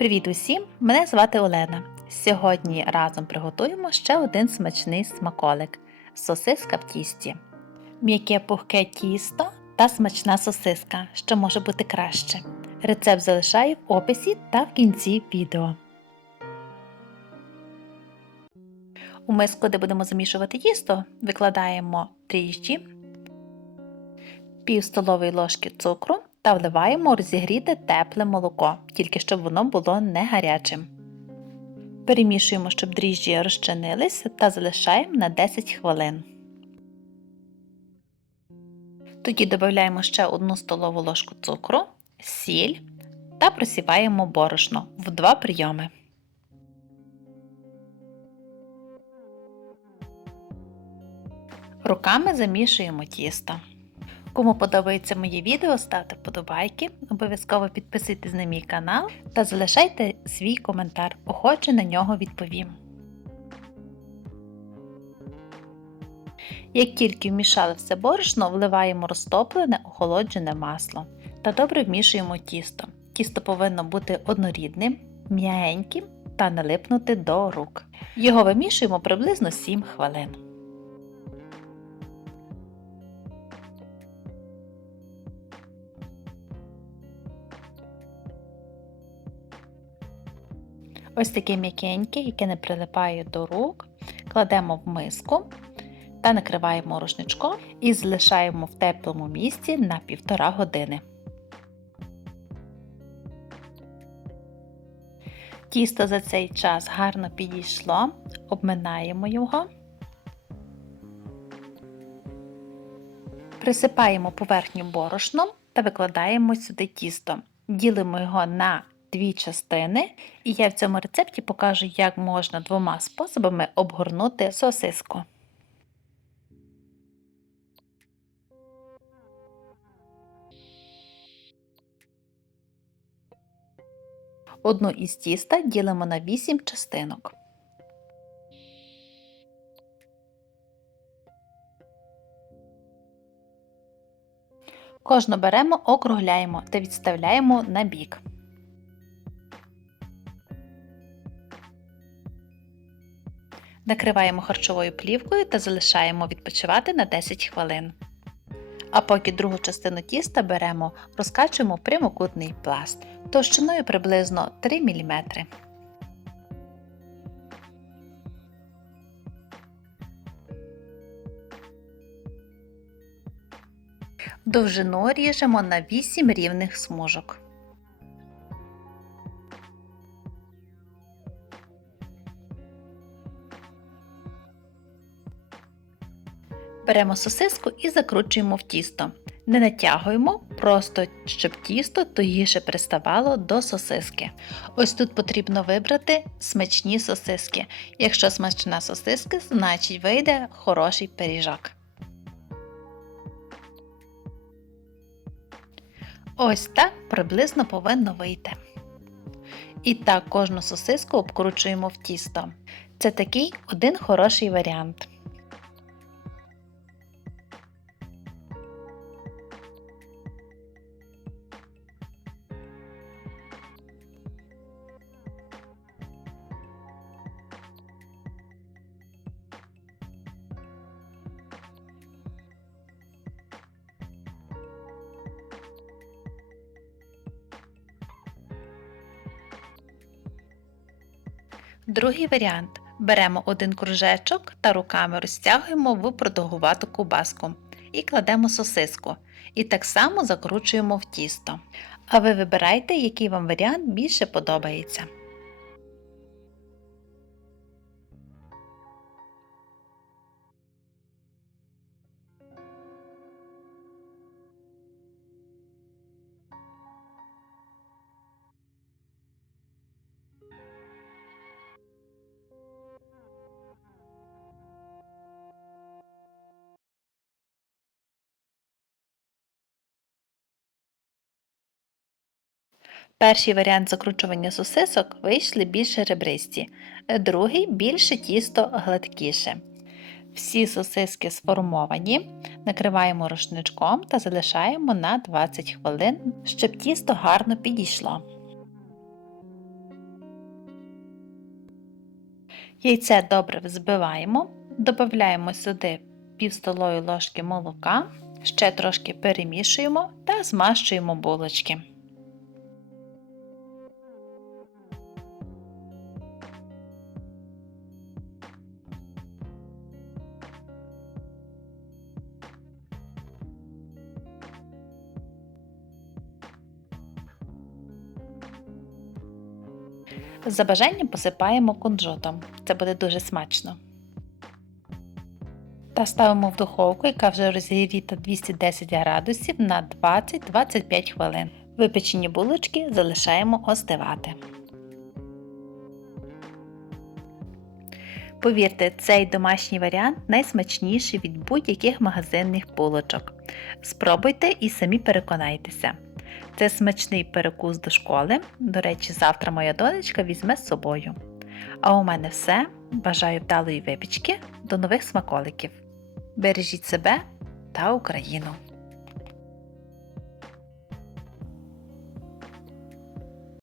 Привіт усім! Мене звати Олена. Сьогодні разом приготуємо ще один смачний смаколик сосиска в тісті. М'яке пухке тісто та смачна сосиска, що може бути краще. Рецепт залишаю в описі та в кінці відео. У миску, де будемо замішувати тісто, викладаємо дріжджі, пів столової ложки цукру та вливаємо розігріте тепле молоко, тільки щоб воно було не гарячим. Перемішуємо, щоб дріжджі розчинились та залишаємо на 10 хвилин. Тоді додаємо ще 1 столову ложку цукру, сіль та просіваємо борошно в два прийоми. Руками замішуємо тісто. Кому подобається моє відео, ставте вподобайки, обов'язково підписуйтесь на мій канал та залишайте свій коментар, охоче на нього відповім. Як тільки вмішали все борошно, вливаємо розтоплене охолоджене масло та добре вмішуємо тісто. Тісто повинно бути однорідним, м'ягеньким та не липнути до рук. Його вимішуємо приблизно 7 хвилин. Ось таке м'якеньке, яке не прилипає до рук, кладемо в миску та накриваємо рушничком і залишаємо в теплому місці на півтора години. Тісто за цей час гарно підійшло, обминаємо його, присипаємо поверхню борошном та викладаємо сюди тісто. Ділимо його на дві частини, і я в цьому рецепті покажу, як можна двома способами обгорнути сосиску. Одну із тіста ділимо на 8 частинок. Кожну беремо, округляємо та відставляємо на бік. Накриваємо харчовою плівкою та залишаємо відпочивати на 10 хвилин. А поки другу частину тіста беремо, розкачуємо прямокутний пласт товщиною приблизно 3 мм. Довжину ріжемо на 8 рівних смужок. Беремо сосиску і закручуємо в тісто. Не натягуємо, просто щоб тісто тугіше приставало до сосиски. Ось тут потрібно вибрати смачні сосиски. Якщо смачна сосиска, значить вийде хороший пиріжок. Ось так приблизно повинно вийти. І так кожну сосиску обкручуємо в тісто. Це такий один хороший варіант. Другий варіант. Беремо один кружечок та руками розтягуємо в продовгувату кубаску і кладемо сосиску. І так само закручуємо в тісто. А ви вибирайте, який вам варіант більше подобається. Перший варіант закручування сосисок вийшли більше ребристі, другий більше тісто гладкіше. Всі сосиски сформовані, накриваємо рушничком та залишаємо на 20 хвилин, щоб тісто гарно підійшло. Яйце добре взбиваємо, додаємо сюди пів ложки молока, ще трошки перемішуємо та змащуємо булочки. За бажанням посипаємо кунжутом. Це буде дуже смачно. Та ставимо в духовку, яка вже розігріта 210 градусів на 20-25 хвилин. Випечені булочки залишаємо остивати. Повірте, цей домашній варіант найсмачніший від будь-яких магазинних булочок. Спробуйте і самі переконайтеся. Це смачний перекус до школи. До речі, завтра моя донечка візьме з собою. А у мене все. Бажаю вдалої випічки. До нових смаколиків. Бережіть себе та Україну!